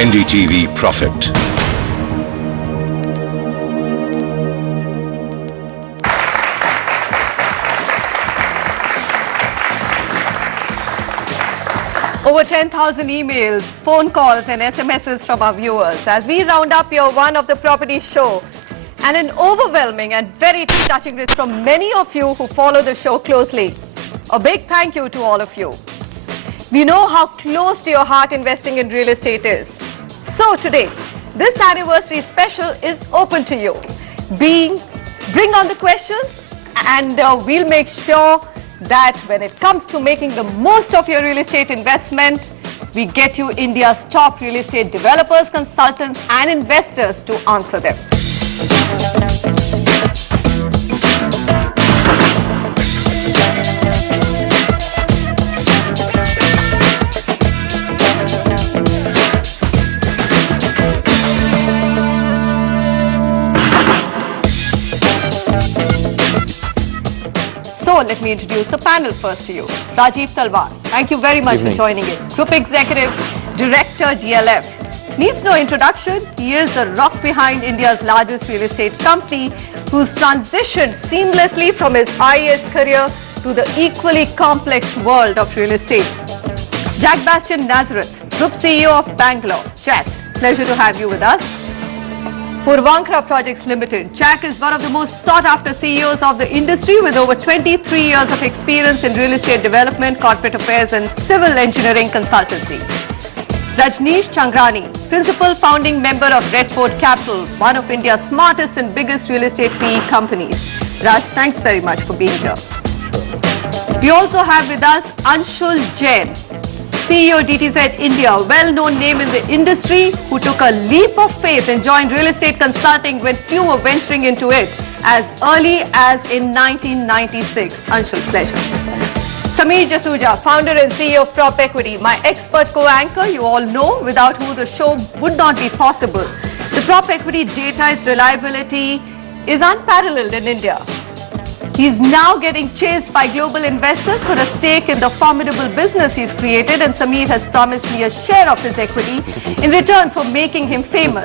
NDTV Profit. Over 10,000 emails, phone calls and SMSs from our viewers as we round up year one of the property show, and an overwhelming and very touching list from many of you who follow the show closely. A big thank you to all of you. We know how close to your heart investing in real estate is. So today, this anniversary special is open to you. Bring on the questions and we'll make sure that when it comes to making the most of your real estate investment, we get you India's top real estate developers, consultants and investors to answer them. So let me introduce the panel first to you. Rajiv Talwar, thank you very much for joining in. Group Executive Director, DLF. Needs no introduction, he is the rock behind India's largest real estate company who's transitioned seamlessly from his IAS career to the equally complex world of real estate. Jack Bastian Nazareth, Group CEO of Bangalore. Jack, pleasure to have you with us. Puravankara Projects Limited. Jack is one of the most sought-after CEOs of the industry with over 23 years of experience in real estate development, corporate affairs and civil engineering consultancy. Rajneesh Changrani, Principal Founding Member of Redford Capital, one of India's smartest and biggest real estate PE companies. Raj, thanks very much for being here. We also have with us Anshul Jain, CEO DTZ India, well-known name in the industry who took a leap of faith and joined real estate consulting when few were venturing into it as early as in 1996. Anshul, pleasure. Sameer Jasuja, founder and CEO of Prop Equity, my expert co-anchor, you all know, without who the show would not be possible. The Prop Equity data's reliability is unparalleled in India. He's now getting chased by global investors for a stake in the formidable business he's created, and Sameer has promised me a share of his equity in return for making him famous.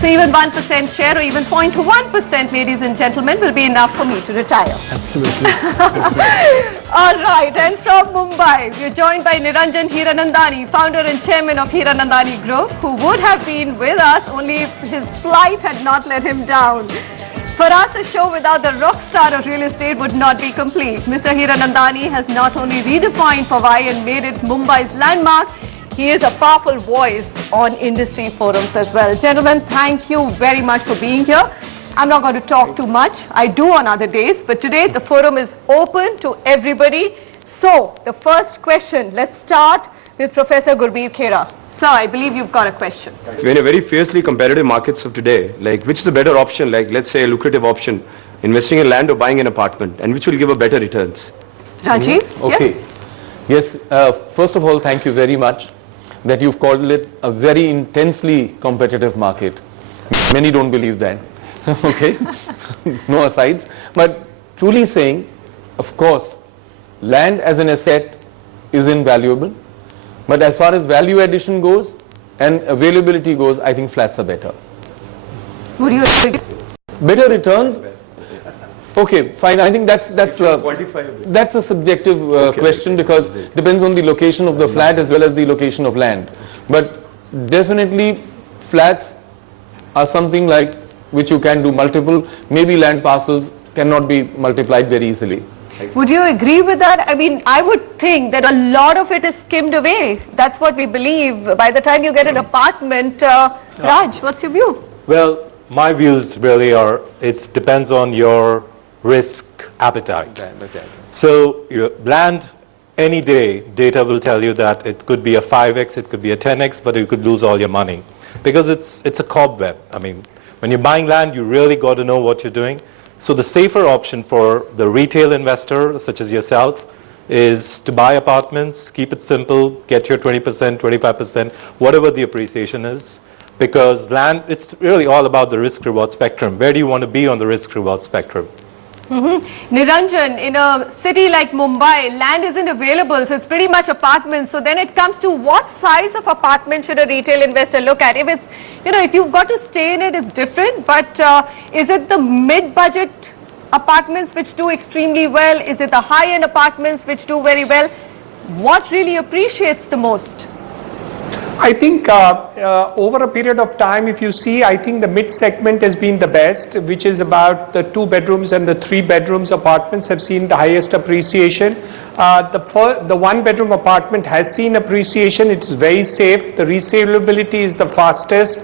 So even 1% share or even 0.1%, ladies and gentlemen, will be enough for me to retire. Absolutely. All right, and from Mumbai, we're joined by Niranjan Hiranandani, founder and chairman of Hiranandani Group, who would have been with us only if his flight had not let him down. For us, a show without the rock star of real estate would not be complete. Mr. Hiranandani has not only redefined Powai and made it Mumbai's landmark, he is a powerful voice on industry forums as well. Gentlemen, thank you very much for being here. I'm not going to talk too much. I do on other days, but today the forum is open to everybody. So, the first question, let's start with Professor Gurbir Khera. Sir, I believe you've got a question. In a very fiercely competitive markets of today, like which is a better option, like let's say a lucrative option, investing in land or buying an apartment, and which will give a better returns? Rajiv? Okay. Yes, first of all, thank you very much that you've called it a very intensely competitive market. Many don't believe that. Okay, no asides. But truly saying, of course, land as an asset is invaluable. But as far as value addition goes and availability goes, I think flats are better. Would you agree? Better returns? Okay, fine. I think that's a subjective question because depends on the location of the flat as well as the location of land. But definitely flats are something like which you can do multiple. Maybe land parcels cannot be multiplied very easily. Would you agree with that? I mean, I would think that a lot of it is skimmed away. That's what we believe. By the time you get an apartment, Raj, what's your view? Well, my views really are, it depends on your risk appetite. So land, any day, data will tell you that it could be a 5x, it could be a 10x, but you could lose all your money. Because it's a cobweb. I mean, when you're buying land, you really got to know what you're doing. So the safer option for the retail investor, such as yourself, is to buy apartments, keep it simple, get your 20%, 25%, whatever the appreciation is. Because land, it's really all about the risk-reward spectrum. Where do you want to be on the risk-reward spectrum? Niranjan, in a city like Mumbai, land isn't available, so it's pretty much apartments. So then it comes to what size of apartment should a retail investor look at? If it's, if you've got to stay in it, it's different. But is it the mid-budget apartments which do extremely well? Is it the high-end apartments which do very well? What really appreciates the most? I think over a period of time, if you see, I think the mid segment has been the best, which is about the 2 bedrooms and the 3 bedrooms apartments have seen the highest appreciation. The 1 bedroom apartment has seen appreciation. It's very safe. The resaleability is the fastest.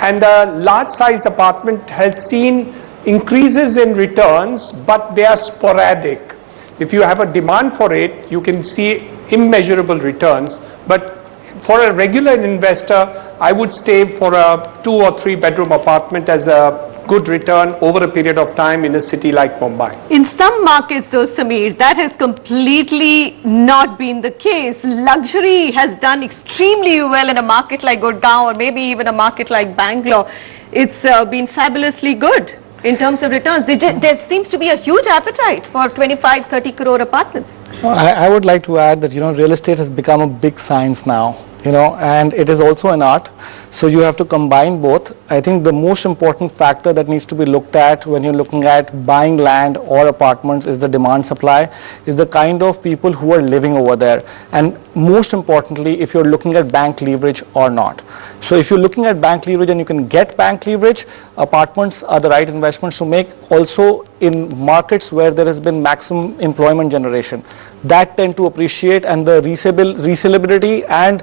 And the large size apartment has seen increases in returns, but they are sporadic. If you have a demand for it, you can see immeasurable returns. But for a regular investor, I would stay for a 2 or 3 bedroom apartment as a good return over a period of time in a city like Mumbai. In some markets though, Samir, that has completely not been the case. Luxury has done extremely well in a market like Gurgaon or maybe even a market like Bangalore. It's been fabulously good in terms of returns. There seems to be a huge appetite for 25-30 crore apartments. I would like to add that, real estate has become a big science now. And it is also an art. So you have to combine both. I think the most important factor that needs to be looked at when you're looking at buying land or apartments is the demand supply, is the kind of people who are living over there. And most importantly, if you're looking at bank leverage or not. So if you're looking at bank leverage and you can get bank leverage, apartments are the right investments to make. Also in markets where there has been maximum employment generation, that tend to appreciate, and the resaleability, and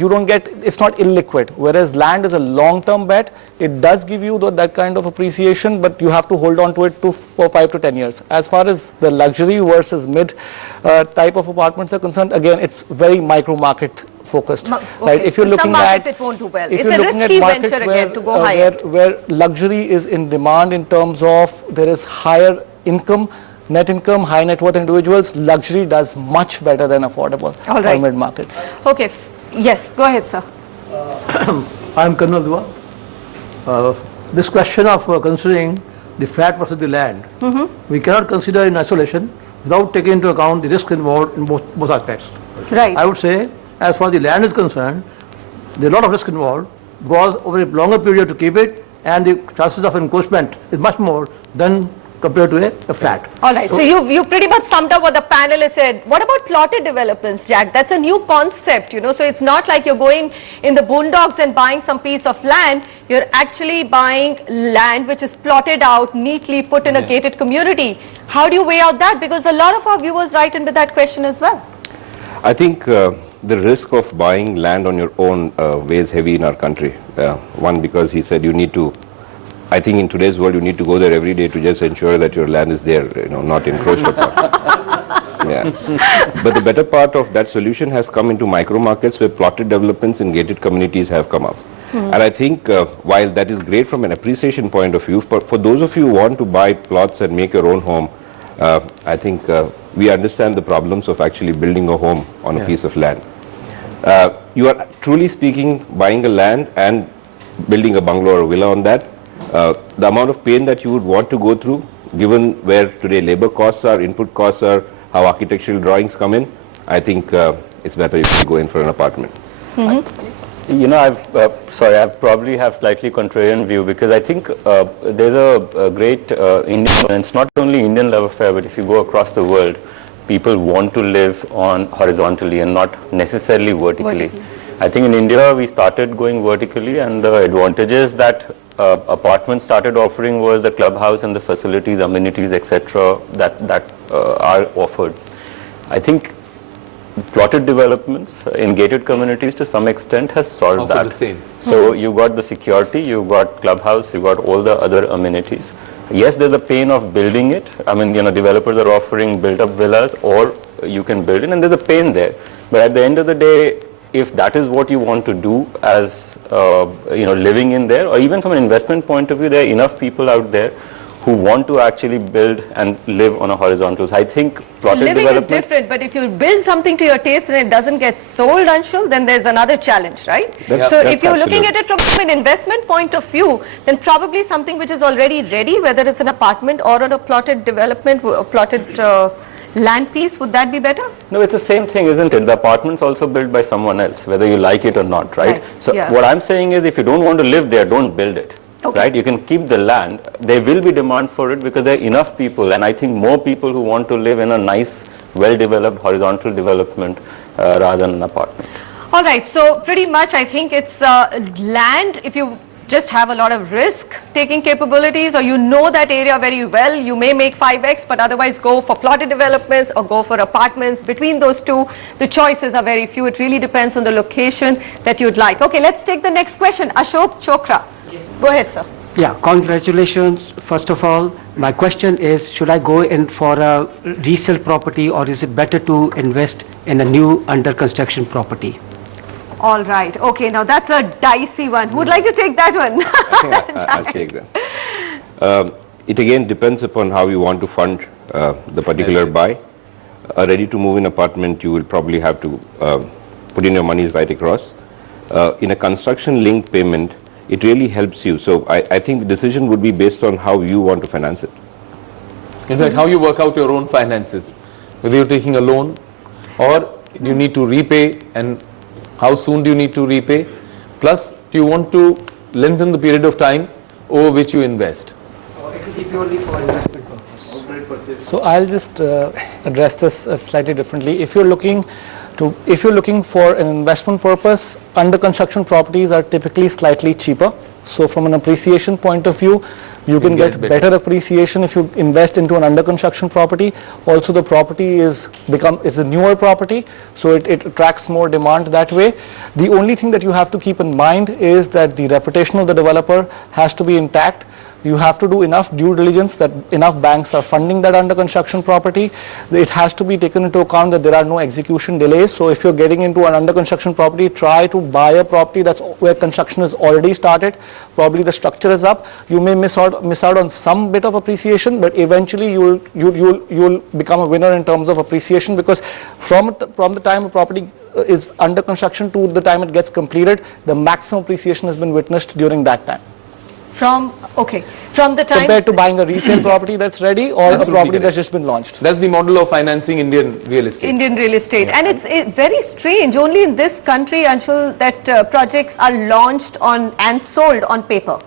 you don't get, it's not illiquid. Whereas land is a long-term bet, it does give you that kind of appreciation, but you have to hold on to it for 5 to 10 years. As far as the luxury versus mid type of apartments are concerned, again, it's very micro market focused. Right? If you're looking some markets at, it won't do well. If It's you're a looking risky at markets venture where, again to go higher. where luxury is in demand in terms of there is higher income, net income, high net worth individuals, luxury does much better than affordable or mid markets. Okay, yes, go ahead, sir. I am Karnal Dua. This question of considering the flat versus the land, we cannot consider in isolation without taking into account the risk involved in both aspects. Right. I would say, as far as the land is concerned, there is a lot of risk involved because over a longer period to keep it, and the chances of encroachment is much more than compared to a flat. All right, so you pretty much summed up what the panelists said. What about plotted developments, Jack? That's a new concept, so it's not like you're going in the boondocks and buying some piece of land. You're actually buying land which is plotted out, neatly put in a gated community. How do you weigh out that? Because a lot of our viewers write into that question as well. I think the risk of buying land on your own weighs heavy in our country. One, because he said you need to, I think in today's world you need to go there every day to just ensure that your land is there, not encroached upon. But the better part of that solution has come into micro markets where plotted developments in gated communities have come up. And I think while that is great from an appreciation point of view, for those of you who want to buy plots and make your own home, I think we understand the problems of actually building a home on a piece of land. You are truly speaking buying a land and building a bungalow or a villa on that. The amount of pain that you would want to go through, given where today labor costs are, input costs are, how architectural drawings come in, I think it's better if you go in for an apartment. I probably have slightly contrarian view, because I think there's a great Indian, and it's not only Indian love affair, but if you go across the world, people want to live on horizontally and not necessarily vertically. I think in India we started going vertically, and the advantages that apartments started offering was the clubhouse and the facilities, amenities, etc. that are offered. I think plotted developments in gated communities to some extent has solved that. The same. So you got the security, you got clubhouse, you got all the other amenities. Yes, there's a pain of building it. I mean, developers are offering built-up villas, or you can build it, and there's a pain there. But at the end of the day, if that is what you want to do as living in there, or even from an investment point of view, there are enough people out there who want to actually build and live on a horizontal. So I think So plotted living is development. different, but if you build something to your taste and it doesn't get sold, Anshul, then there's another challenge, right? That's- So that's if you're looking at absolute. it from an investment point of view, then probably something which is already ready, whether it's an apartment or on a plotted development, a plotted land piece, would that be better? No, it's the same thing, isn't it? The apartment's also built by someone else, whether you like it or not, right? Right, So yeah. what I'm saying is, if you don't want to live there, don't build it, Okay. right? You can keep the land. There will be demand for it because there are enough people, and I think more people who want to live in a nice, well-developed horizontal development rather than an apartment. All right, so pretty much I think it's land, if you just have a lot of risk-taking capabilities or you know that area very well, you may make 5x, but otherwise go for plotted developments or go for apartments. Between those two, the choices are very few. It really depends on the location that you'd like. Okay, let's take the next question. Ashok Chokra. Go ahead, sir. Yeah, congratulations. First of all, my question is, should I go in for a resale property or is it better to invest in a new under construction property? All right. Okay, now that's a dicey one. Who would like to take that one? I think I'll take that. It again depends upon how you want to fund the particular buy. A ready-to-move-in apartment, you will probably have to put in your monies right across. In a construction-linked payment, it really helps you. So I think the decision would be based on how you want to finance it. In fact, how you work out your own finances, whether you're taking a loan or you need to repay, and how soon do you need to repay, plus do you want to lengthen the period of time over which you invest. It will be purely for investment purpose. So I'll just address this slightly differently. If you're looking for an investment purpose, under construction properties are typically slightly cheaper. So from an appreciation point of view, you can get better appreciation if you invest into an under construction property. Also, the property is a newer property, so it attracts more demand that way. The only thing that you have to keep in mind is that the reputation of the developer has to be intact. You have to do enough due diligence that enough banks are funding that under construction property. It has to be taken into account that there are no execution delays. So if you're getting into an under construction property, try to buy a property that's where construction is already started. Probably the structure is up. You may miss out on some bit of appreciation, but eventually you'll become a winner in terms of appreciation, because from the time a property is under construction to the time it gets completed, the maximum appreciation has been witnessed during that time. From the time Compared to buying a resale property that's ready or Absolutely a property correct. that's just been launched. That's the model of financing Indian real estate. Indian real estate. And it's very strange. Only in this country, Anshul, that projects are launched on and sold on paper,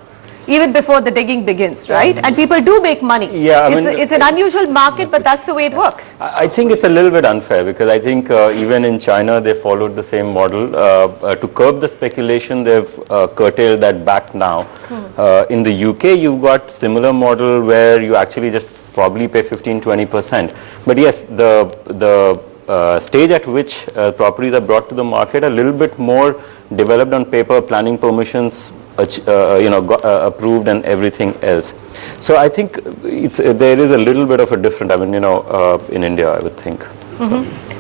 even before the digging begins, right? And people do make money. Yeah, I mean, it's an unusual market, but that's the way it works. I think it's a little bit unfair because I think even in China they followed the same model. To curb the speculation, they've curtailed that back now. In the UK, you've got similar model where you actually just probably pay 15-20%. But yes, the stage at which properties are brought to the market are a little bit more developed on paper, planning permissions approved and everything else. So I think there is a little bit of a different, in India, I would think.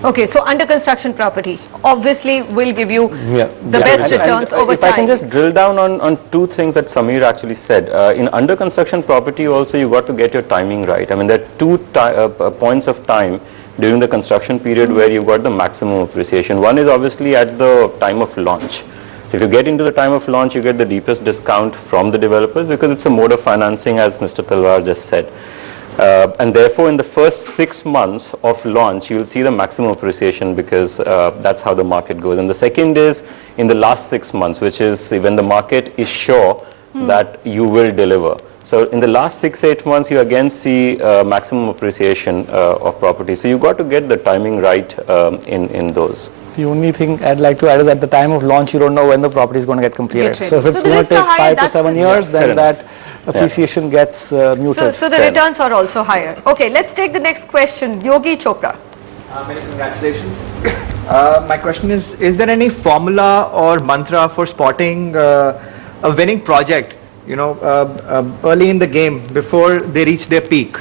Okay, so under construction property obviously will give you the best returns over if time. I can just drill down on two things that Samir actually said. In under construction property also, you got to get your timing right. I mean, there are two points of time during the construction period where you got the maximum appreciation. One is obviously at the time of launch. So if you get into the time of launch, you get the deepest discount from the developers because it's a mode of financing, as Mr. Talwar just said. And therefore, in the first 6 months of launch, you'll see the maximum appreciation because that's how the market goes. And the second is in the last 6 months, which is when the market is sure that you will deliver. So in the last 6-8 months, you again see maximum appreciation of property. So you got to get the timing right in those. The only thing I'd like to add is at the time of launch, you don't know when the property is going to get completed. So if it's going to take 5 to 7 years, then that appreciation gets muted. So the returns are also higher. Okay, let's take the next question. Yogi Chopra. Many congratulations. My question is there any formula or mantra for spotting a winning project, early in the game before they reach their peak?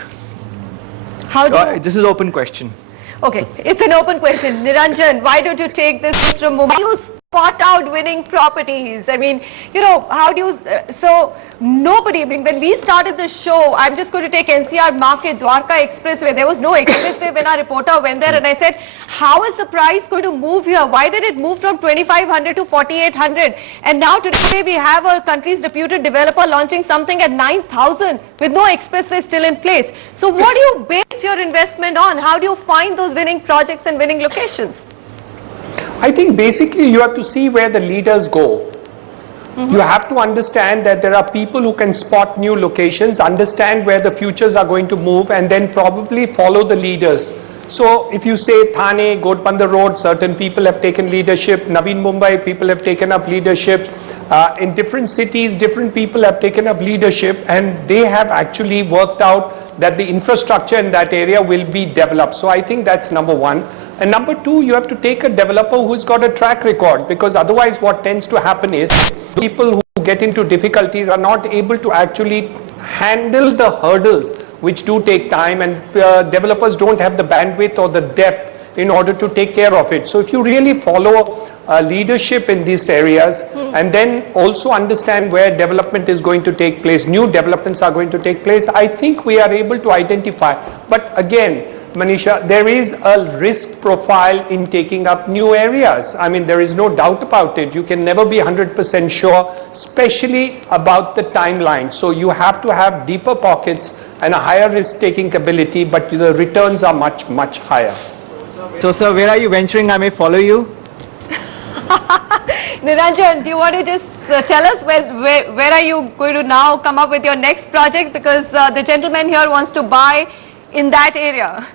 This is open question. Okay, it's an open question. Niranjan, why don't you take this from Mumbai? spot out winning properties? I mean, you know, how do you, so nobody, I mean, when we started the show, I'm just going to take NCR market, Dwarka Expressway, there was no expressway when our reporter went there and I said, how is the price going to move here? Why did it move from 2,500 to 4,800? And now today we have our country's reputed developer launching something at 9,000 with no expressway still in place. So what do you base your investment on? How do you find those winning projects and winning locations? I think basically you have to see where the leaders go. You have to understand that there are people who can spot new locations, understand where the futures are going to move, and then probably follow the leaders. So if you say Thane, Ghodbunder Road, certain people have taken leadership. Navi Mumbai, people have taken up leadership. In different cities, different people have taken up leadership, and they have actually worked out that the infrastructure in that area will be developed. So I think that's number one. And number two, you have to take a developer who's got a track record, because otherwise what tends to happen is people who get into difficulties are not able to actually handle the hurdles which do take time, and developers don't have the bandwidth or the depth in order to take care of it. So if you really follow leadership in these areas and then also understand where development is going to take place, new developments are going to take place, I think we are able to identify. But again, Manisha, there is a risk profile in taking up new areas. I mean, there is no doubt about it. You can never be 100% sure, especially about the timeline. So you have to have deeper pockets and a higher risk-taking ability, but the returns are much, much higher. So, sir, where are you venturing? I may follow you. Niranjan, do you want to just tell us where are you going to now come up with your next project? Because the gentleman here wants to buy in that area.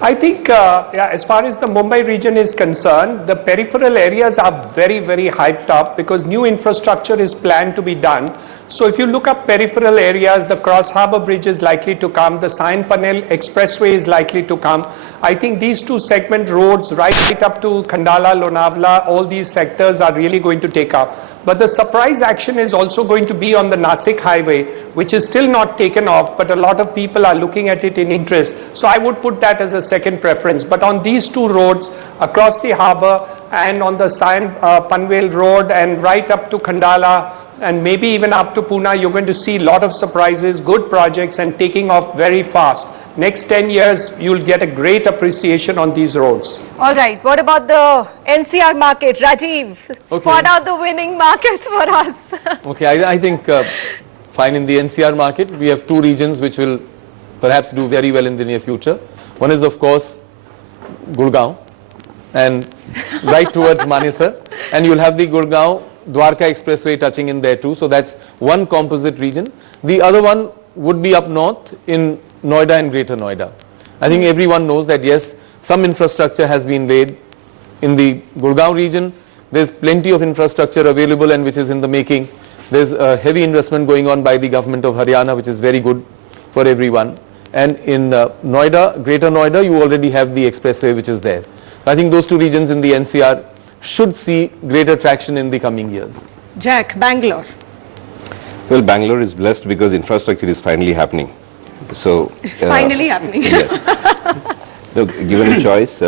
I think as far as the Mumbai region is concerned, the peripheral areas are very, very hyped up because new infrastructure is planned to be done. So if you look up peripheral areas, the Cross Harbour Bridge is likely to come, the Sion Panel Expressway is likely to come. I think these two segment roads right up to Khandala, Lonavala, all these sectors are really going to take up. But the surprise action is also going to be on the Nasik highway, which is still not taken off, but a lot of people are looking at it in interest. So I would put that as a second preference. But on these two roads, across the harbour and on the Sion Panvel Road and right up to Khandala, and maybe even up to Pune, you're going to see a lot of surprises, good projects, and taking off very fast. Next 10 years, you'll get a great appreciation on these roads. All right. What about the NCR market? Rajiv, spot out the winning markets for us. Okay, I think fine in the NCR market. We have two regions which will perhaps do very well in the near future. One is, of course, Gurgaon and right towards Manesar. And you'll have the Gurgaon Dwarka Expressway touching in there too. So that's one composite region. The other one would be up north in Noida and Greater Noida. I think everyone knows that yes, some infrastructure has been laid in the Gurgaon region. There's plenty of infrastructure available and which is in the making. There's a heavy investment going on by the government of Haryana, which is very good for everyone. And in Noida, Greater Noida, you already have the expressway which is there. I think those two regions in the NCR should see greater traction in the coming years. Jack, Bangalore. Well, Bangalore is blessed because infrastructure is finally happening. So Finally happening. Yes. So, given a choice,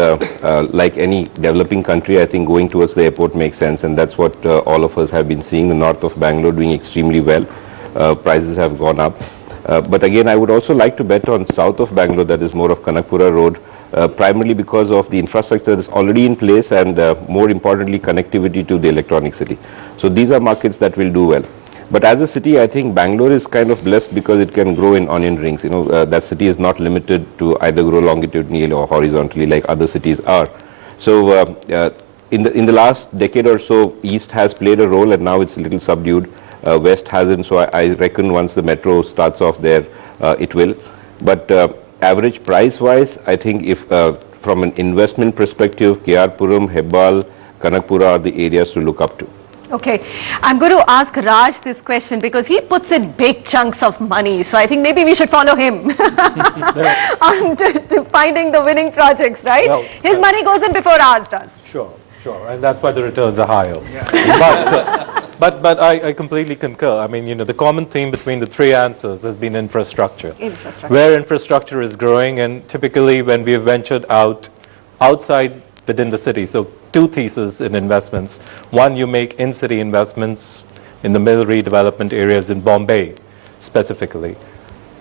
like any developing country, I think going towards the airport makes sense, and that's what all of us have been seeing. The north of Bangalore doing extremely well. Prices have gone up. But again, I would also like to bet on south of Bangalore, that is more of Kanakpura Road, primarily because of the infrastructure that's already in place and more importantly, connectivity to the electronic city. So these are markets that will do well. But as a city, I think Bangalore is kind of blessed because it can grow in onion rings. You know, that city is not limited to either grow longitudinally or horizontally like other cities are. So in the last decade or so, East has played a role and now it's a little subdued. West hasn't, so I reckon once the metro starts off there, it will. But average price-wise, I think if from an investment perspective, KR-Puram, Hebbal, Kanakpura are the areas to look up to. Okay, I'm going to ask Raj this question because he puts in big chunks of money. So I think maybe we should follow him on to finding the winning projects, right? Well, his money goes in before ours does. Sure, and that's why the returns are higher. Yeah. But I completely concur. I mean, you know, the common theme between the three answers has been infrastructure. Where infrastructure is growing, and typically when we have ventured outside within the city, so two theses in investments. One, you make in-city investments in the middle redevelopment areas in Bombay, specifically.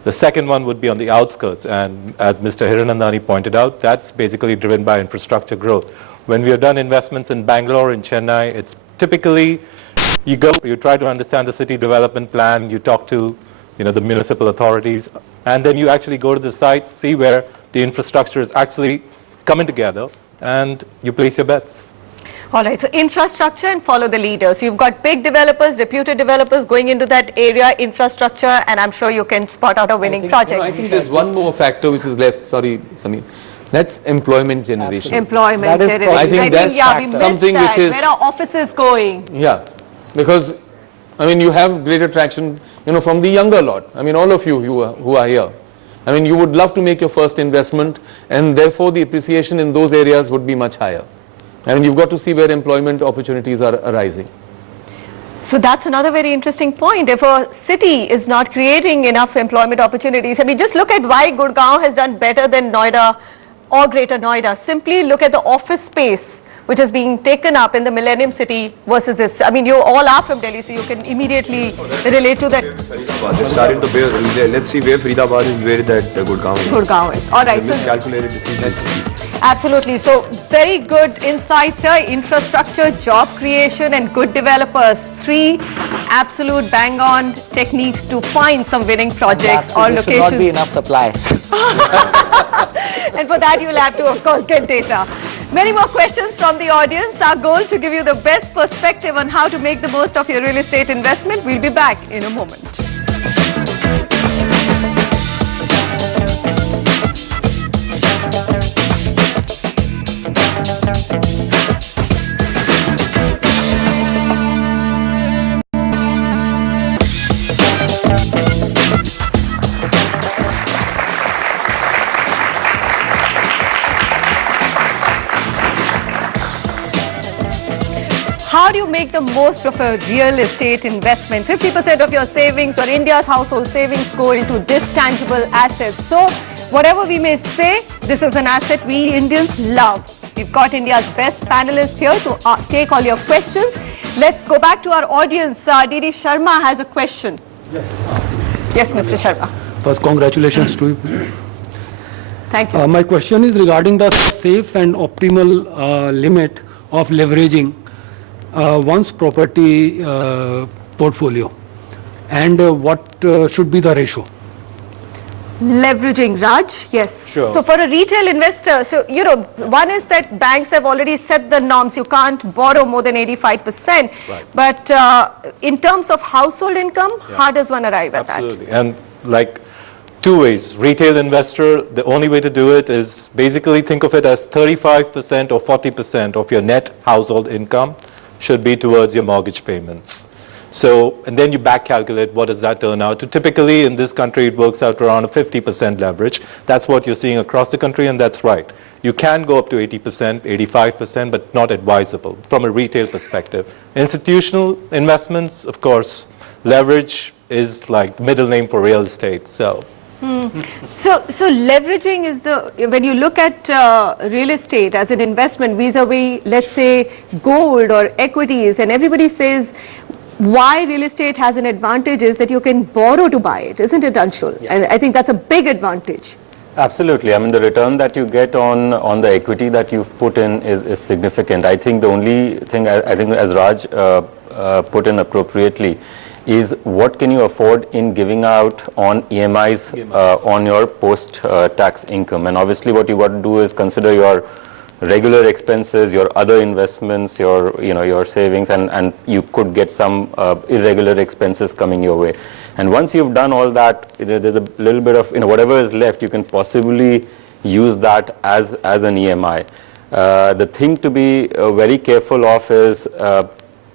The second one would be on the outskirts, and as Mr. Hiranandani pointed out, that's basically driven by infrastructure growth. When we have done investments in Bangalore, in Chennai, it's typically you try to understand the city development plan, you talk to the municipal authorities, and then you actually go to the site, see where the infrastructure is actually coming together, and you place your bets. All right, so infrastructure and follow the leaders. You've got big developers, reputed developers going into that area, infrastructure, and I'm sure you can spot out a winning project. I think there's one more factor which is left, sorry, Samir. That's employment generation. Employment generation. I think that's something which is... Where are offices going? Yeah, because, I mean, you have greater traction, from the younger lot. I mean, all of you who are here. I mean, you would love to make your first investment, and therefore the appreciation in those areas would be much higher. I mean, you've got to see where employment opportunities are arising. So that's another very interesting point. If a city is not creating enough employment opportunities, I mean, just look at why Gurgaon has done better than Noida or Greater Noida. Simply look at the office space which is being taken up in the Millennium City versus this. I mean, you all are from Delhi, so you can immediately relate to that. They started to build, let's see where Faridabad is, where that Gurgaon is. Gurgaon is. All right. So miscalculated decisions. Absolutely. So very good insights here. Infrastructure, job creation, and good developers. Three absolute bang-on techniques to find some winning projects or locations. There should not be enough supply. And for that, you'll have to, of course, get data. Many more questions from the audience. Our goal to give you the best perspective on how to make the most of your real estate investment. We'll be back in a moment. How do you make the most of a real estate investment? 50% of your savings or India's household savings go into this tangible asset. So whatever we may say, this is an asset we Indians love. We've got India's best panelists here to take all your questions. Let's go back to our audience. Didi Sharma has a question. Yes, Mr. Sharma. First, congratulations to you. Thank you. My question is regarding the safe and optimal limit of leveraging one's property portfolio, and what should be the ratio? Leveraging, Raj, yes. Sure. So for a retail investor, so one is that banks have already set the norms. You can't borrow more than 85%. Right. But in terms of household income, how does one arrive at that? Absolutely. And like two ways. Retail investor, the only way to do it is basically think of it as 35% or 40% of your net household income should be towards your mortgage payments. So, and then you back calculate what does that turn out to. Typically in this country it works out around a 50% leverage. That's what you're seeing across the country, and that's right. You can go up to 80%, 85%, but not advisable from a retail perspective. Institutional investments, of course, leverage is like the middle name for real estate. So leveraging is when you look at real estate as an investment vis-a-vis, let's say, gold or equities, and everybody says why real estate has an advantage is that you can borrow to buy it, isn't it, Anshul? Yeah. And I think that's a big advantage. Absolutely. I mean, the return that you get on the equity that you've put in is significant. I think the only thing, I think as Raj put in appropriately, is what can you afford in giving out on EMIs on your post-tax income. And obviously what you got to do is consider your regular expenses, your other investments, your savings, and you could get some irregular expenses coming your way. And once you've done all that, there's a little bit of, whatever is left, you can possibly use that as an EMI. The thing to be very careful of is,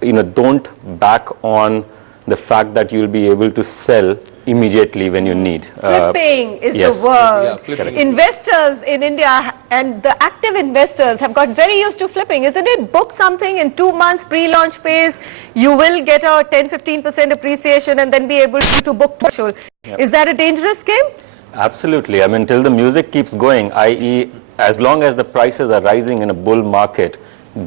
don't back on the fact that you'll be able to sell immediately when you need. Flipping is the word. Yeah, investors in India and the active investors have got very used to flipping, isn't it? Book something in 2 months pre-launch phase, you will get a 10-15% appreciation and then be able to book partial. Yep. Is that a dangerous game? Absolutely. I mean, till the music keeps going, i.e., as long as the prices are rising in a bull market,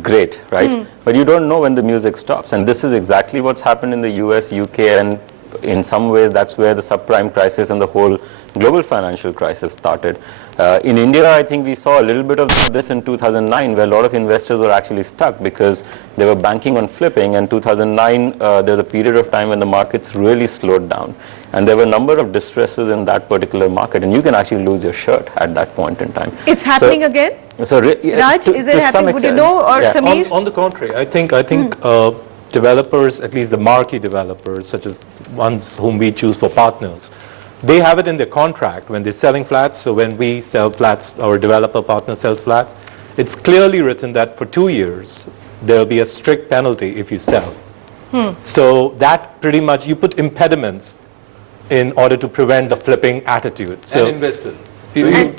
great, right? But you don't know when the music stops. And this is exactly what's happened in the US, UK, and in some ways that's where the subprime crisis and the whole global financial crisis started. In India, I think we saw a little bit of this in 2009, where a lot of investors were actually stuck because they were banking on flipping. And 2009, there was a period of time when the markets really slowed down. And there were a number of distresses in that particular market, and you can actually lose your shirt at that point in time. It's happening again? So, Raj, is it happening? Would you know, or Sameer? On the contrary, I think developers, at least the marquee developers, such as ones whom we choose for partners, they have it in their contract when they're selling flats. So when we sell flats, our developer partner sells flats, it's clearly written that for 2 years, there will be a strict penalty if you sell. So that pretty much, you put impediments in order to prevent the flipping attitude. So and investors. You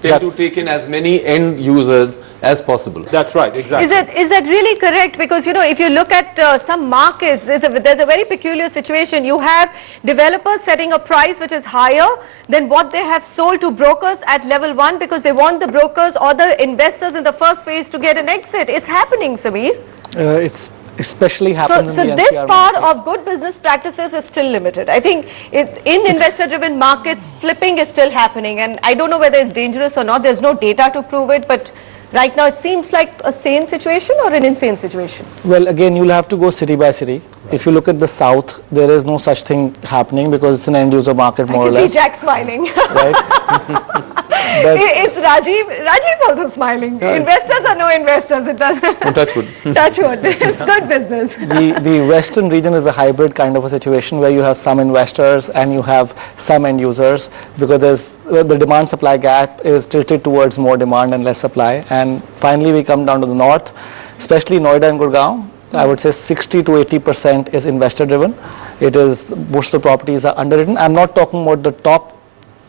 tend to take in as many end users as possible. That's right, exactly. Is that really correct? Because, you know, if you look at some markets, there's a very peculiar situation. You have developers setting a price which is higher than what they have sold to brokers at level 1 because they want the brokers or the investors in the first phase to get an exit. It's happening, Sameer. It's especially happens So in the this NCR part market. of good business practices is still limited. I think in investor-driven markets, flipping is still happening, and I don't know whether it's dangerous or not. There's no data to prove it, but right now it seems like a sane situation or an insane situation. Well, again, you'll have to go city by city. Right. If you look at the south, there is no such thing happening because it's an end-user market more or less. I can see Jack smiling. Right? It's Rajiv. Rajiv's also smiling. Yeah, investors are no investors. It doesn't. Touch wood. Touch wood. It's good business. The western region is a hybrid kind of a situation where you have some investors and you have some end users because the demand-supply gap is tilted towards more demand and less supply. And finally, we come down to the north, especially Noida and Gurgaon. I would say 60 to 80% is investor-driven. It is most of the properties are underwritten. I'm not talking about the top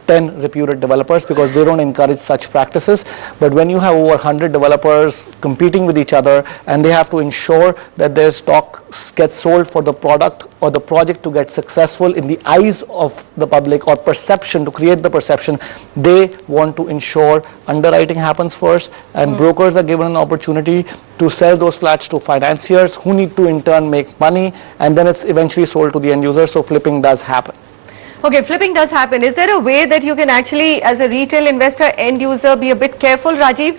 10 reputed developers because they don't encourage such practices. But when you have over 100 developers competing with each other and they have to ensure that their stock gets sold for the product or the project to get successful in the eyes of the public or perception, to create the perception, they want to ensure underwriting happens first and brokers are given an opportunity to sell those flats to financiers who need to in turn make money, and then it's eventually sold to the end user. So flipping does happen. Okay, flipping does happen. Is there a way that you can actually, as a retail investor, end user, be a bit careful, Rajiv?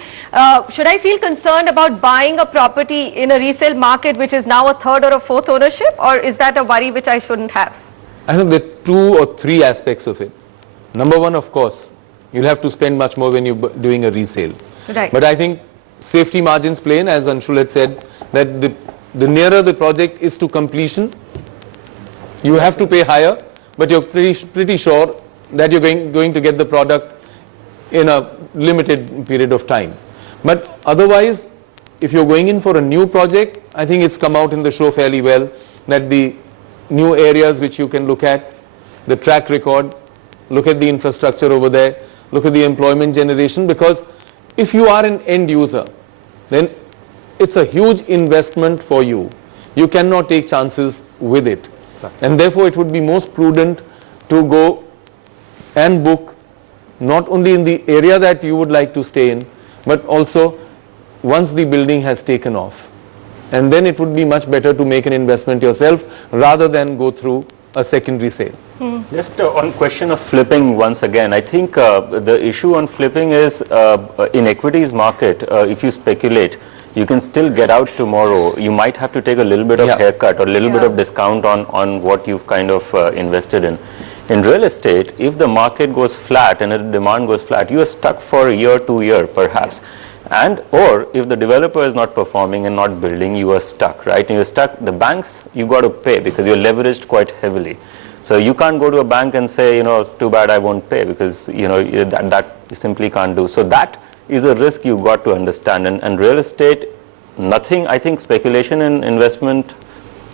Should I feel concerned about buying a property in a resale market which is now a third or a fourth ownership, or is that a worry which I shouldn't have? I think there are 2 or 3 aspects of it. Number one, of course, you'll have to spend much more when you're doing a resale. Right. But I think safety margins play in, as Anshul had said, that the nearer the project is to completion, you have to pay higher. But you're pretty sure that you're going to get the product in a limited period of time. But otherwise, if you're going in for a new project, I think it's come out in the show fairly well that the new areas which you can look at, the track record, look at the infrastructure over there, look at the employment generation, because if you are an end user, then it's a huge investment for you. You cannot take chances with it. And therefore, it would be most prudent to go and book not only in the area that you would like to stay in, but also once the building has taken off. And then it would be much better to make an investment yourself rather than go through a secondary sale. Just on question of flipping once again, I think the issue on flipping is in equities market, if you speculate, you can still get out tomorrow. You might have to take a little bit of haircut or a little bit of discount on what you've kind of invested in. In real estate, if the market goes flat and the demand goes flat, you are stuck for a year, 2 years perhaps. And or if the developer is not performing and not building, you are stuck, right? And you're stuck, the banks, you got to pay because you're leveraged quite heavily. So you can't go to a bank and say, too bad I won't pay, because, that you simply can't do. So that is a risk you got to understand. And real estate, nothing, I think speculation in investment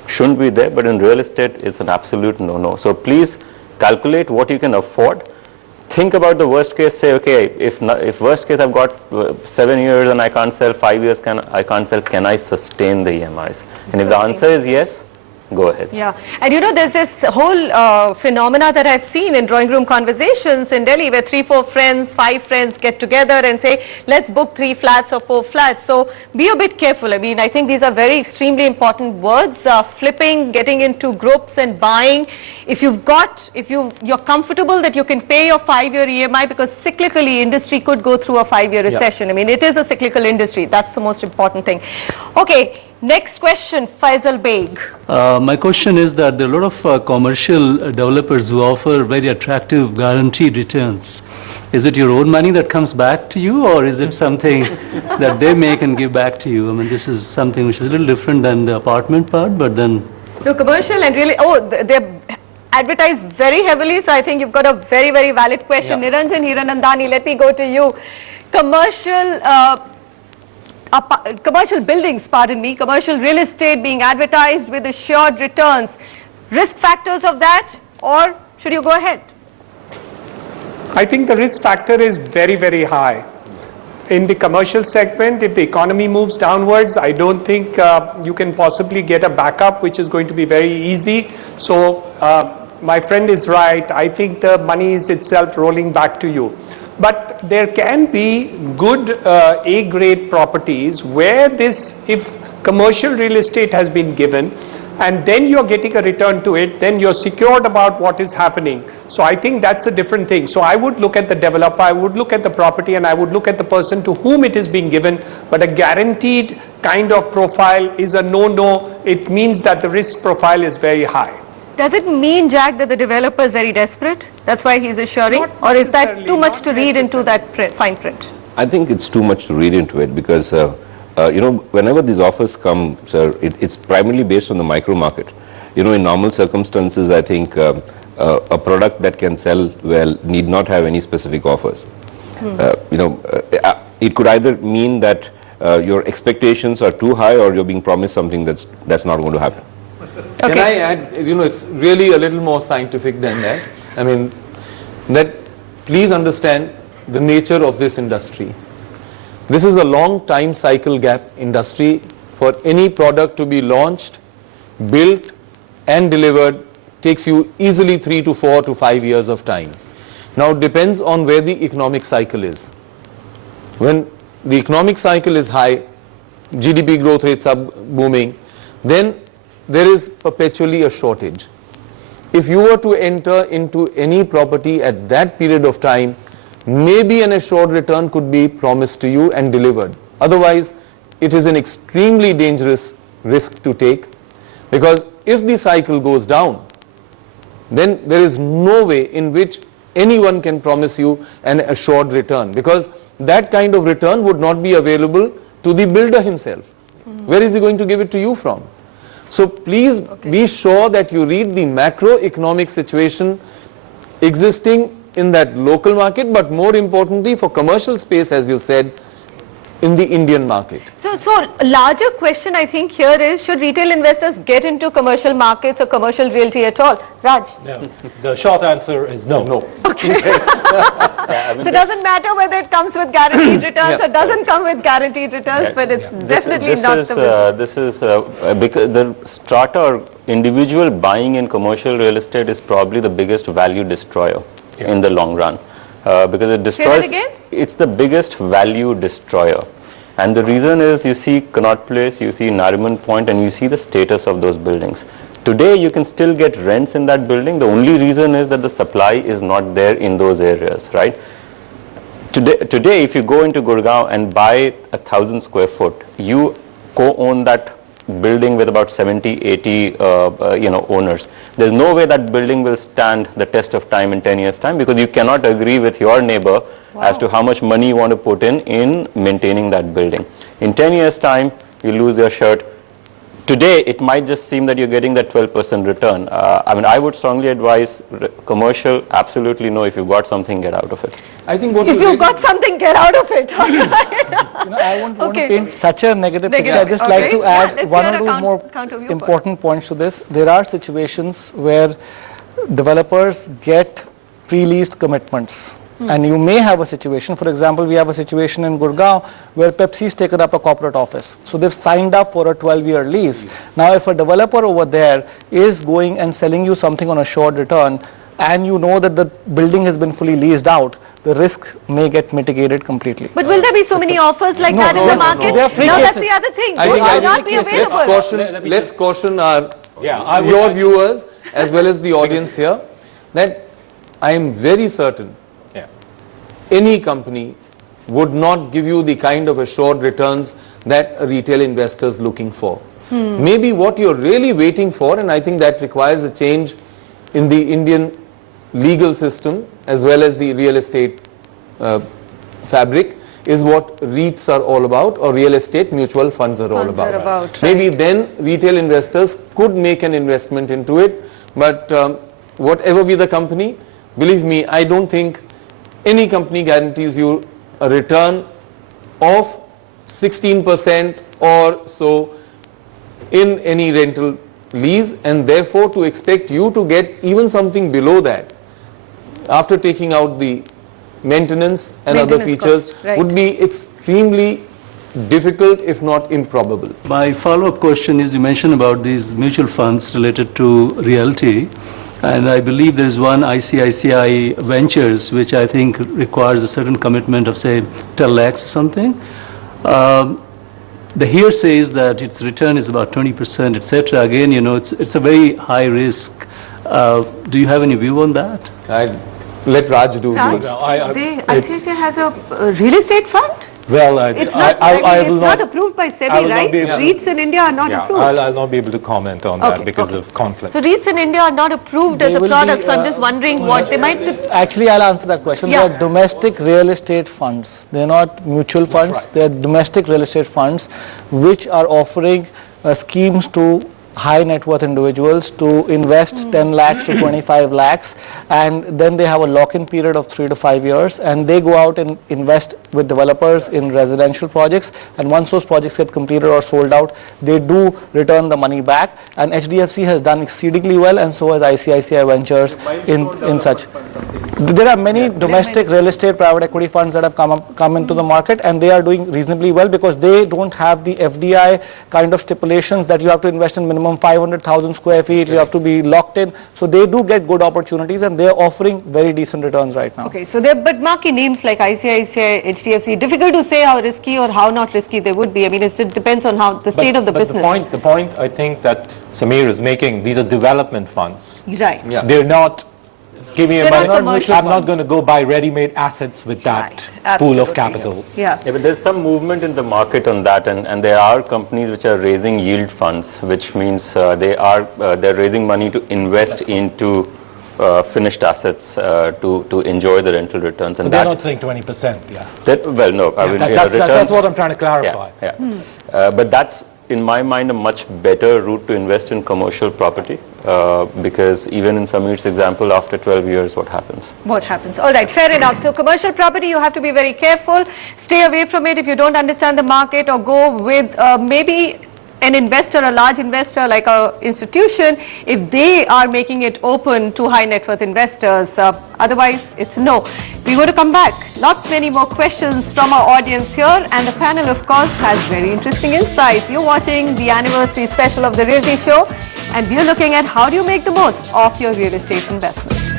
shouldn't be there, but in real estate, it's an absolute no-no. So please calculate what you can afford. Think about the worst case, say, okay, if worst case I've got 7 years and I can't sell, 5 years I can't sell, can I sustain the EMIs? And if the answer is yes, go ahead. Yeah, and you know, there's this whole phenomena that I've seen in drawing room conversations in Delhi where 3-4 friends, 5 friends get together and say, let's book 3 flats or 4 flats. So be a bit careful. I mean, I think these are very extremely important words, flipping, getting into groups and buying. If you're comfortable that you can pay your 5-year EMI, because cyclically industry could go through a 5-year recession. I mean, it is a cyclical industry. That's the most important thing. Okay. Next question, Faisal Beg. My question is that there are a lot of commercial developers who offer very attractive guaranteed returns. Is it your own money that comes back to you, or is it something that they make and give back to you? I mean, this is something which is a little different than the apartment part, but then... No, commercial and really, they're advertised very heavily, so I think you've got a very, very valid question. Yeah. Niranjan Hiranandani, let me go to you. Commercial buildings, pardon me, commercial real estate being advertised with assured returns. Risk factors of that, or should you go ahead? I think the risk factor is very, very high. In the commercial segment, if the economy moves downwards, I don't think you can possibly get a backup, which is going to be very easy. So my friend is right. I think the money is itself rolling back to you. But there can be good A-grade properties where if commercial real estate has been given and then you're getting a return to it, then you're secured about what is happening. So I think that's a different thing. So I would look at the developer, I would look at the property, and I would look at the person to whom it is being given. But a guaranteed kind of profile is a no-no. It means that the risk profile is very high. Does it mean, Jack, that the developer is very desperate? That's why he's assuring? Or is that too much to read into that fine print? I think it's too much to read into it because, whenever these offers come, sir, it's primarily based on the micro market. In normal circumstances, I think a product that can sell well need not have any specific offers. It could either mean that your expectations are too high or you're being promised something that's not going to happen. Okay. Can I add, it's really a little more scientific than that. I mean, please understand the nature of this industry. This is a long time cycle gap industry. For any product to be launched, built and delivered takes you easily 3 to 4 to 5 years of time. Now it depends on where the economic cycle is. When the economic cycle is high, GDP growth rates are booming, then there is perpetually a shortage. If you were to enter into any property at that period of time, maybe an assured return could be promised to you and delivered. Otherwise, it is an extremely dangerous risk to take, because if the cycle goes down, then there is no way in which anyone can promise you an assured return, because that kind of return would not be available to the builder himself. Where is he going to give it to you from? So please be sure that you read the macroeconomic situation existing in that local market, but more importantly for commercial space, as you said, in the Indian market. So larger question I think here is, should retail investors get into commercial markets or commercial realty at all? Raj? No. The short answer is no. No. Okay. So it doesn't matter whether it comes with guaranteed returns or doesn't come with guaranteed returns, but it's definitely not the This is because the strata or individual buying in commercial real estate is probably the biggest value destroyer in the long run. Because it destroys, it's the biggest value destroyer. And the reason is, you see Connaught Place, you see Nariman Point, and you see the status of those buildings. Today you can still get rents in that building. The only reason is that the supply is not there in those areas, right? Today if you go into Gurgaon and buy 1,000 square foot, you co-own that building with about 70, 80 owners. There's no way that building will stand the test of time in 10 years time, because you cannot agree with your neighbor as to how much money you want to put in maintaining that building. In 10 years time, you lose your shirt. Today, it might just seem that you're getting that 12% return. I mean, I would strongly advise commercial, absolutely no. If you've got something, get out of it. I think if you've got something, get out of it. I won't want to paint such a negative picture. I'd just like to add one or two more important points to this. There are situations where developers get pre-leased commitments. And you may have a situation, for example, we have a situation in Gurgaon where Pepsi's taken up a corporate office. So they've signed up for a 12-year lease. Now, if a developer over there is going and selling you something on a short return, and you know that the building has been fully leased out, the risk may get mitigated completely. But will there be so many offers like that in the market? There are free No, that's cases. the other thing. I Those think- will not be available. Let's caution our Yeah, your viewers as well as the audience here that I am very certain any company would not give you the kind of assured returns that a retail investor is looking for. Maybe what you're really waiting for, and I think that requires a change in the Indian legal system as well as the real estate fabric, is what REITs are all about, or real estate mutual funds are all about. Maybe then retail investors could make an investment into it, but whatever be the company, believe me, I don't think any company guarantees you a return of 16% or so in any rental lease, and therefore to expect you to get even something below that after taking out the maintenance and other features would be extremely difficult, if not improbable. My follow-up question is, you mentioned about these mutual funds related to realty, and I believe there is one ICICI Ventures which I think requires a certain commitment of say 10 lakhs or something. The hearsay is that its return is about 20%, etc. Again, you know, it's a very high risk. Do you have any view on that? I'd let Raj do Raj, the ICICI has a real estate fund? Well, It's not, it's not approved by SEBI, right? REITs in India are not approved. I'll not be able to comment on that because of conflict. So REITs in India are not approved as a product, so I'm just wondering what they might be. Actually, I'll answer that question. Yeah. They are domestic real estate funds. They're not mutual funds. They're domestic real estate funds which are offering schemes to high net worth individuals to invest 10 lakhs to 25 lakhs, and then they have a lock-in period of 3 to 5 years, and they go out and invest with developers in residential projects, and once those projects get completed or sold out, they do return the money back, and HDFC has done exceedingly well, and so has ICICI Ventures in such. There are many domestic real estate private equity funds that have come into the market, and they are doing reasonably well because they don't have the FDI kind of stipulations that you have to invest in minimum 500,000 square feet, you have to be locked in. So they do get good opportunities, and they're offering very decent returns right now. Okay, so but marquee names like ICICI, HDFC, difficult to say how risky or how not risky they would be. I mean, it depends on how the state of the business. The point I think that Samir is making, these are development funds. Right. Yeah. They're not, give me a They're not money, commercial I'm not funds. going to go buy ready-made assets with that pool of capital. Yeah. Yeah, but there's some movement in the market on that, and there are companies which are raising yield funds, which means they're raising money to invest into finished assets to enjoy the rental returns. And But they're not saying 20%, yeah. well, no, I mean, That's what I'm trying to clarify. But that's, in my mind, a much better route to invest in commercial property, because even in Sameer's example, after 12 years, what happens? What happens? All right, fair enough. So commercial property, you have to be very careful. Stay away from it if you don't understand the market, or go with maybe an investor, a large investor like a institution, if they are making it open to high net worth investors. Otherwise, it's no. We're going to come back. Not many more questions from our audience here, and the panel, of course, has very interesting insights. You're watching the anniversary special of The Realty Show, and we're looking at how do you make the most of your real estate investments.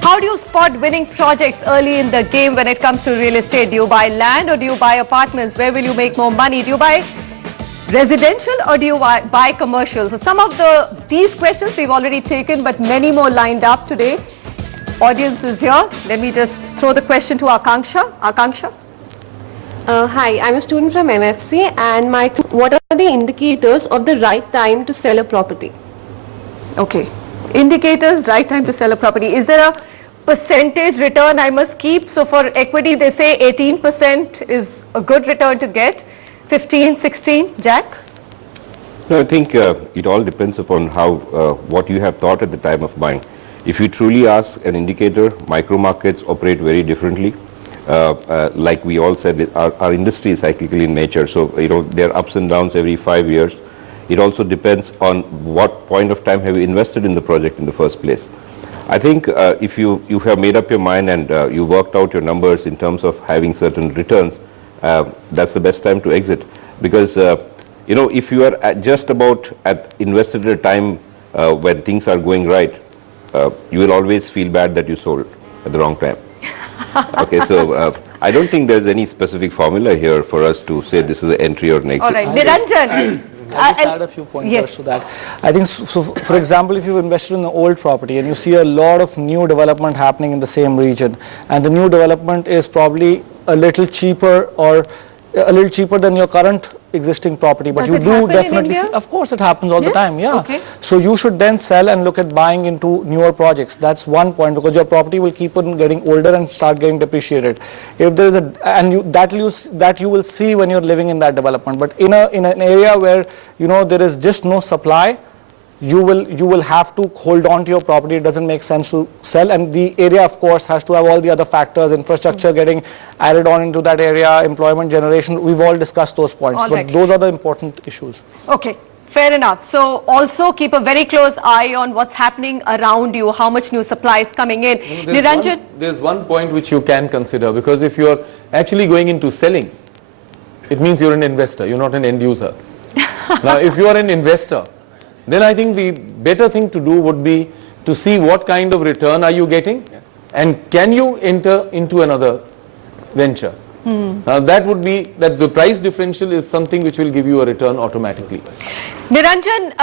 How do you spot winning projects early in the game when it comes to real estate? Do you buy land or do you buy apartments? Where will you make more money? Do you buy residential or do you buy commercial? So some of these questions we've already taken, but many more lined up today. Audience is here. Let me just throw the question to Akanksha. Akanksha? Hi, I'm a student from MFC, and what are the indicators of the right time to sell a property? Okay. Indicators, right time to sell a property. Is there a percentage return I must keep? So for equity, they say 18% is a good return to get. 15, 16, Jack? No, I think it all depends upon how what you have thought at the time of buying. If you truly ask an indicator, micro markets operate very differently. Like we all said, our industry is cyclical in nature, so there are ups and downs every 5 years. It also depends on what point of time have you invested in the project in the first place. I think if you have made up your mind and you worked out your numbers in terms of having certain returns, that's the best time to exit. Because if you are just about invested at a time when things are going right, you will always feel bad that you sold at the wrong time. Okay, so I don't think there's any specific formula here for us to say this is an entry or an exit. All right, Niranjan. I'll just add a few pointers to that. I think, so for example, if you've invested in an old property and you see a lot of new development happening in the same region, and the new development is probably a little cheaper or a little cheaper than your current existing property, but Does you it do happen in definitely India? see, of course it happens all the Yes? time, yeah. Okay. So you should then sell and look at buying into newer projects. That's one point, because your property will keep on getting older and start getting depreciated. If there is that you will see when you're living in that development. But in an area where there is just no supply, you will have to hold on to your property. It doesn't make sense to sell, and the area of course has to have all the other factors, infrastructure getting added on into that area, employment generation. We've all discussed those points, All but right. those are the important issues. Okay, fair enough. So also keep a very close eye on what's happening around you, how much new supply is coming in. Niranjan? There's one point which you can consider, because if you're actually going into selling, it means you're an investor, you're not an end user. Now, if you're an investor, then I think the better thing to do would be to see what kind of return are you getting, and can you enter into another venture. Now that would be that the price differential is something which will give you a return automatically. Niranjan,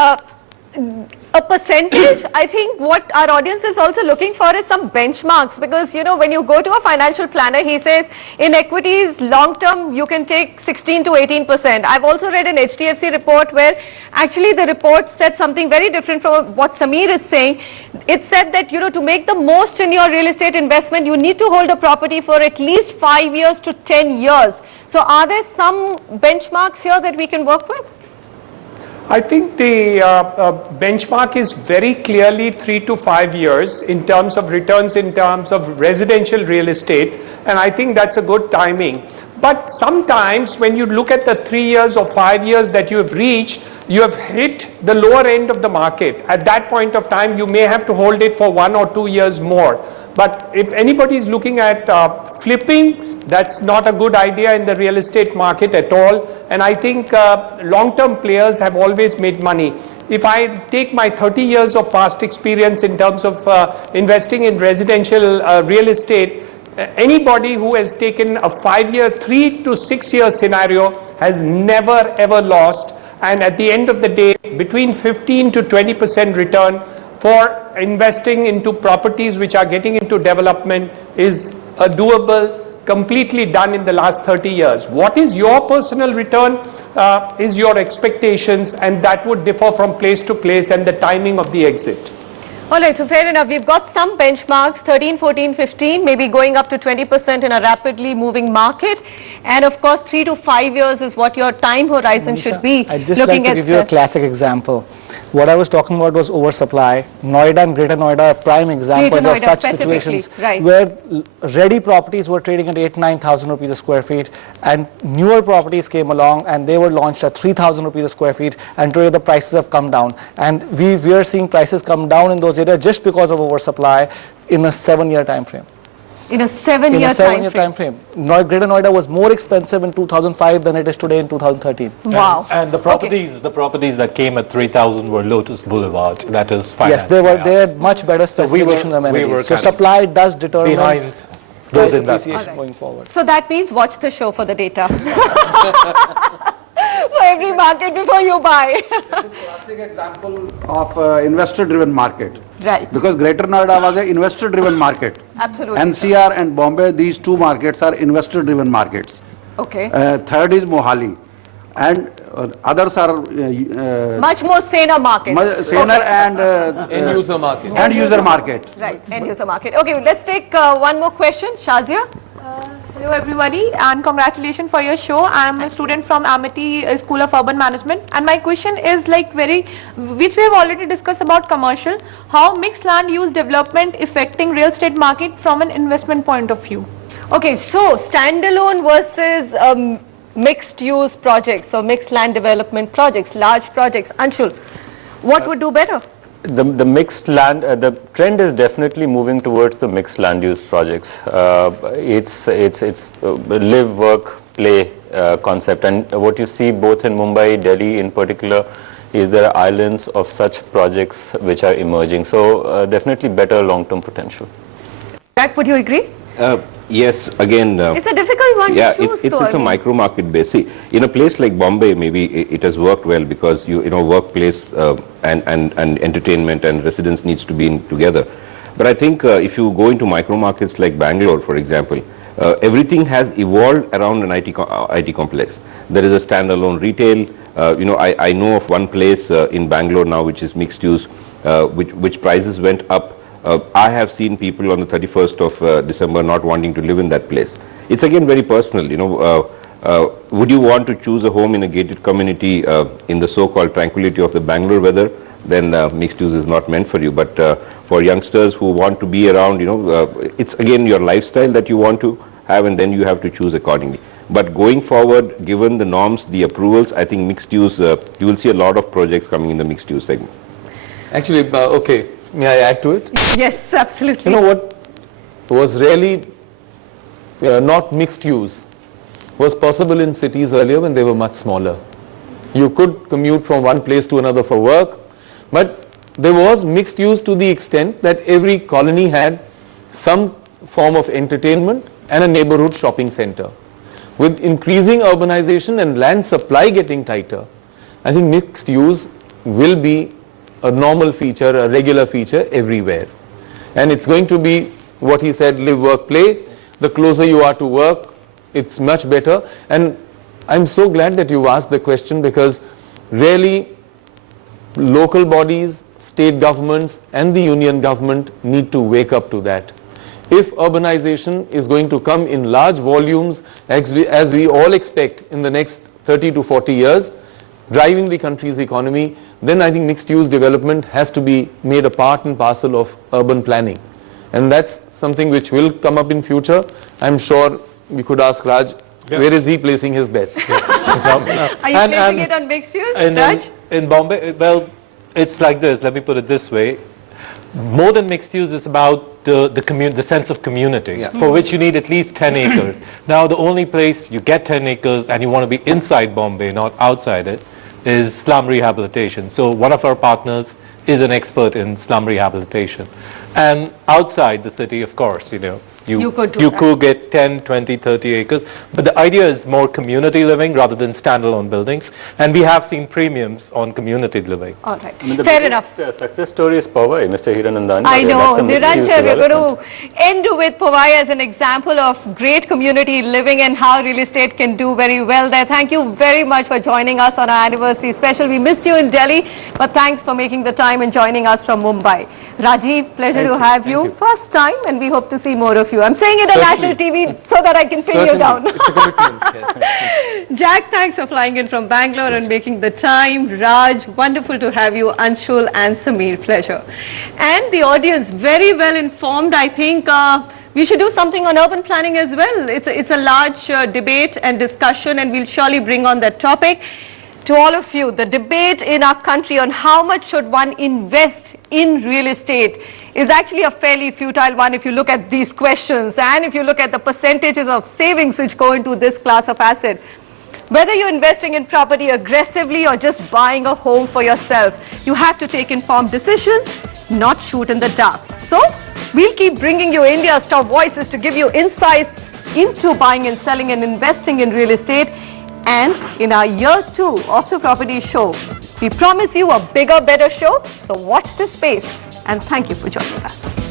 a percentage, I think what our audience is also looking for is some benchmarks, because when you go to a financial planner, he says in equities long term you can take 16 to 18%. I've also read an HDFC report where actually the report said something very different from what Samir is saying. It said that to make the most in your real estate investment, you need to hold a property for at least 5 years to 10 years. So are there some benchmarks here that we can work with? I think the benchmark is very clearly 3 to 5 years in terms of returns, in terms of residential real estate, and I think that's a good timing. But sometimes when you look at the 3 years or 5 years that you have reached, you have hit the lower end of the market. At that point of time, you may have to hold it for 1 or 2 years more. But if anybody is looking at flipping, that's not a good idea in the real estate market at all. And I think long-term players have always made money. If I take my 30 years of past experience in terms of investing in residential real estate, anybody who has taken a 5-year, 3 to 6 year scenario has never ever lost. And at the end of the day, between 15 to 20% return for investing into properties which are getting into development is a doable, completely done in the last 30 years. What is your personal return is your expectations, and that would differ from place to place and the timing of the exit. All right, so fair enough. We've got some benchmarks, 13, 14, 15, maybe going up to 20% in a rapidly moving market. And of course, 3 to 5 years is what your time horizon should be. I'd just like to give you a classic example. What I was talking about was oversupply. Noida and Greater Noida are prime examples of such situations where ready properties were trading at 8,000-9,000 rupees a square feet, and newer properties came along and they were launched at 3,000 rupees a square feet, and today the prices have come down. And we are seeing prices come down in those areas just because of oversupply in a 7-year time frame. In a 7-year time frame. Greater Noida was more expensive in 2005 than it is today in 2013. Wow. And the properties that came at 3,000 were Lotus Boulevard. That is Yes, financed. they had much better specifications and amenities. So supply does determine behind those investments going forward. So that means watch the show for the data. For every market before you buy. This is a classic example of investor-driven market. Right. Because Greater Noida was an investor-driven market. Absolutely. NCR and Bombay, these two markets are investor-driven markets. Okay. Third is Mohali. And others are Much more saner market. saner and End user market. End user market. Right, end user market. Okay, let's take one more question. Shazia? Hello everybody and congratulations for your show. I am a student from Amity School of Urban Management and my question is which we have already discussed about commercial, how mixed land use development affecting real estate market from an investment point of view. Okay, so standalone versus mixed use projects or mixed land development projects, large projects. Anshul, what would do better? The mixed land, the trend is definitely moving towards the mixed land use projects. It's live, work, play concept, and what you see both in Mumbai, Delhi in particular, is there are islands of such projects which are emerging. So definitely better long-term potential. Jack, would you agree? Yes, again. It's a difficult one to choose, it's a micro market base. See, in a place like Bombay, maybe it has worked well because workplace and entertainment and residence needs to be together. But I think if you go into micro markets like Bangalore, for example, everything has evolved around an IT complex. There is a standalone retail. I know of one place in Bangalore now which is mixed use, which prices went up. I have seen people on the 31st of December not wanting to live in that place. It's again very personal, would you want to choose a home in a gated community in the so-called tranquility of the Bangalore weather? Then mixed use is not meant for you. But for youngsters who want to be around, it's again your lifestyle that you want to have, and then you have to choose accordingly. But going forward, given the norms, the approvals, I think mixed use, you will see a lot of projects coming in the mixed use segment. Actually, okay. May I add to it? Yes, absolutely. You know what was really not mixed use was possible in cities earlier when they were much smaller. You could commute from one place to another for work, but there was mixed use to the extent that every colony had some form of entertainment and a neighborhood shopping center. With increasing urbanization and land supply getting tighter, I think mixed use will be a normal feature, a regular feature everywhere. And it's going to be what he said, live, work, play. The closer you are to work, it's much better. And I'm so glad that you asked the question, because really local bodies, state governments and the union government need to wake up to that. If urbanization is going to come in large volumes, as we all expect in the next 30 to 40 years, driving the country's economy, then I think mixed use development has to be made a part and parcel of urban planning. And that's something which will come up in future. I'm sure we could ask Raj, where is he placing his bets? Are you placing it on mixed use, Raj? In Bombay, well, it's like this, let me put it this way. More than mixed use is about the sense of community, for which you need at least 10 acres. Now, the only place you get 10 acres and you want to be inside Bombay, not outside it, is slum rehabilitation. So one of our partners is an expert in slum rehabilitation. And outside the city, of course, you could get 10, 20, 30 acres. But the idea is more community living rather than standalone buildings. And we have seen premiums on community living. All right. I mean, the Fair biggest, success story is Powai, Mr. Hiranandani. I know. Niranjan, we're going to to end with Powai as an example of great community living and how real estate can do very well there. Thank you very much for joining us on our anniversary special. We missed you in Delhi, but thanks for making the time and joining us from Mumbai. Rajiv, pleasure to have you. First time, and we hope to see more of you. I'm saying it on national TV so that I can pin you down. It's a commitment, yes. Jack, thanks for flying in from Bangalore and making the time. Raj, wonderful to have you. Anshul and Samir, pleasure. And the audience, very well informed. I think we should do something on urban planning as well. It's a large debate and discussion, and we'll surely bring on that topic. To all of you, the debate in our country on how much should one invest in real estate is actually a fairly futile one if you look at these questions and if you look at the percentages of savings which go into this class of asset. Whether you're investing in property aggressively or just buying a home for yourself, you have to take informed decisions, not shoot in the dark. So, we'll keep bringing you India's top voices to give you insights into buying and selling and investing in real estate. And in our year 2 of the Property Show, we promise you a bigger, better show. So watch this space. And thank you for joining us.